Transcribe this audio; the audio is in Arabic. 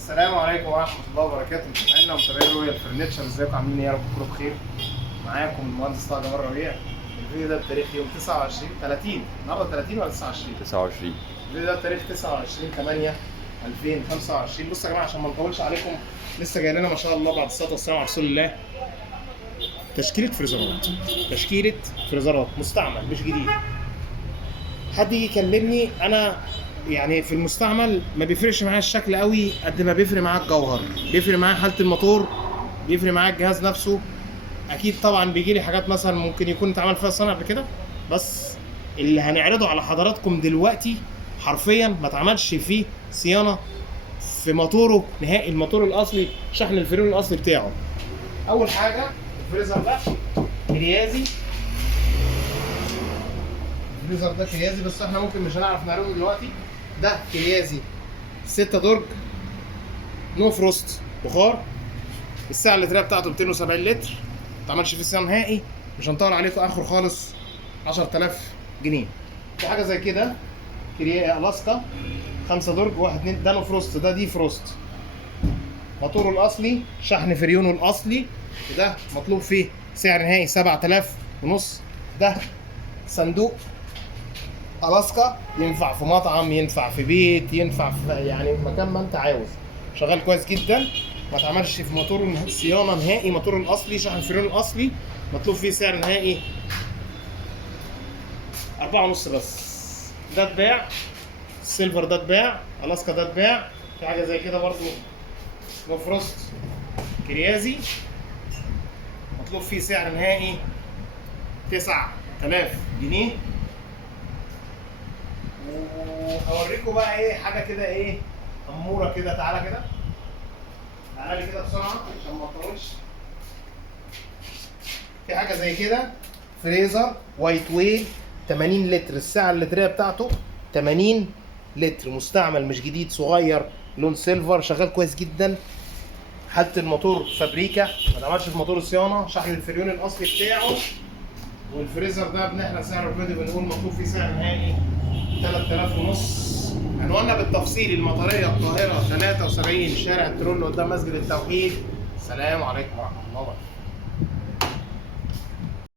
السلام عليكم ورحمة الله وبركاته، متابعينا ومتابعين رويال فرنتشر، ازيكم عاملين ايه؟ يا رب تكونوا بخير. معاكم المهندس طه جمال ربيع. الفيديو ده بتاريخ يوم 29 النهارده 30 ولا 29؟ 29. الفيديو ده بتاريخ 29/8/2025. بصوا يا جماعة عشان ما نطولش عليكم، لسه جاي لنا ما شاء الله بعد الصلاة والسلام على رسول الله تشكيلة فريزرات مستعمل مش جديد. حد يجي يكلمني انا يعني في المستعمل ما بيفرقش معايا الشكل قوي قد ما بيفرق معايا الجوهر، بيفرق معايا حاله الموتور، بيفرق معايا الجهاز نفسه. اكيد طبعا بيجي لي حاجات مثلا ممكن يكون اتعمل فيها صنع قبل كده، بس اللي هنعرضه على حضراتكم دلوقتي حرفيا ما اتعملش فيه صيانه في موتوره نهائي. الموتور الاصلي شحن الفريون الاصلي بتاعه. اول حاجه الفريزر ده كريازي، الفريزر ده كريازي بس احنا ممكن مش هنعرف نعرضه دلوقتي. ده كريازي 6 درج نو فروست بخار. السعه اللتريه بتاعته 270 لتر، ما اتعملش فيه صيانه نهائي. مش هنطول عليكم، اخره خالص 10000 جنيه. في حاجه زي كده كريا الاسكا 5 درج 1 2، ده نو فروست، ده دي فروست. موتوره الاصلي شحن فريونه الاصلي، وده مطلوب فيه سعر نهائي 7000 ونص. ده صندوق الاسكا، ينفع في مطعم، ينفع في بيت، ينفع في يعني مكان ما انت عاوز. شغال كويس جدا، ما اتعملش في موتور صيانه نهائي. موتور الاصلي شحن الفريون الاصلي مطلوب فيه سعر نهائي 4.5 بس. ده اتباع، السيلفر ده اتباع، الاسكا ده اتباع. في حاجه زي كده برضو نو فروست كريازي مطلوب فيه سعر نهائي 9000 جنيه. وهوريكم بقى ايه حاجه كده، ايه اموره كده. تعالى كده، تعالى لي كده بسرعه عشان ما اطولش. في حاجه زي كده فريزر وايت ويل 80 لتر، السعه اللتريه بتاعته 80 لتر، مستعمل مش جديد، صغير، لون سيلفر، شغال كويس جدا. حاله الموتور فابريكا، ما اتعملش في موتور الصيانه، شحن الفريون الاصلي بتاعه. والفريزر ده بنحرق سعره الفيديو، بنقول مطلوب فيه سعر نهائي 3000 ونص. عنواننا بالتفصيل المطريه القاهره 73 شارع الترول قدام مسجد التوحيد. السلام عليكم ورحمه الله وبركاته.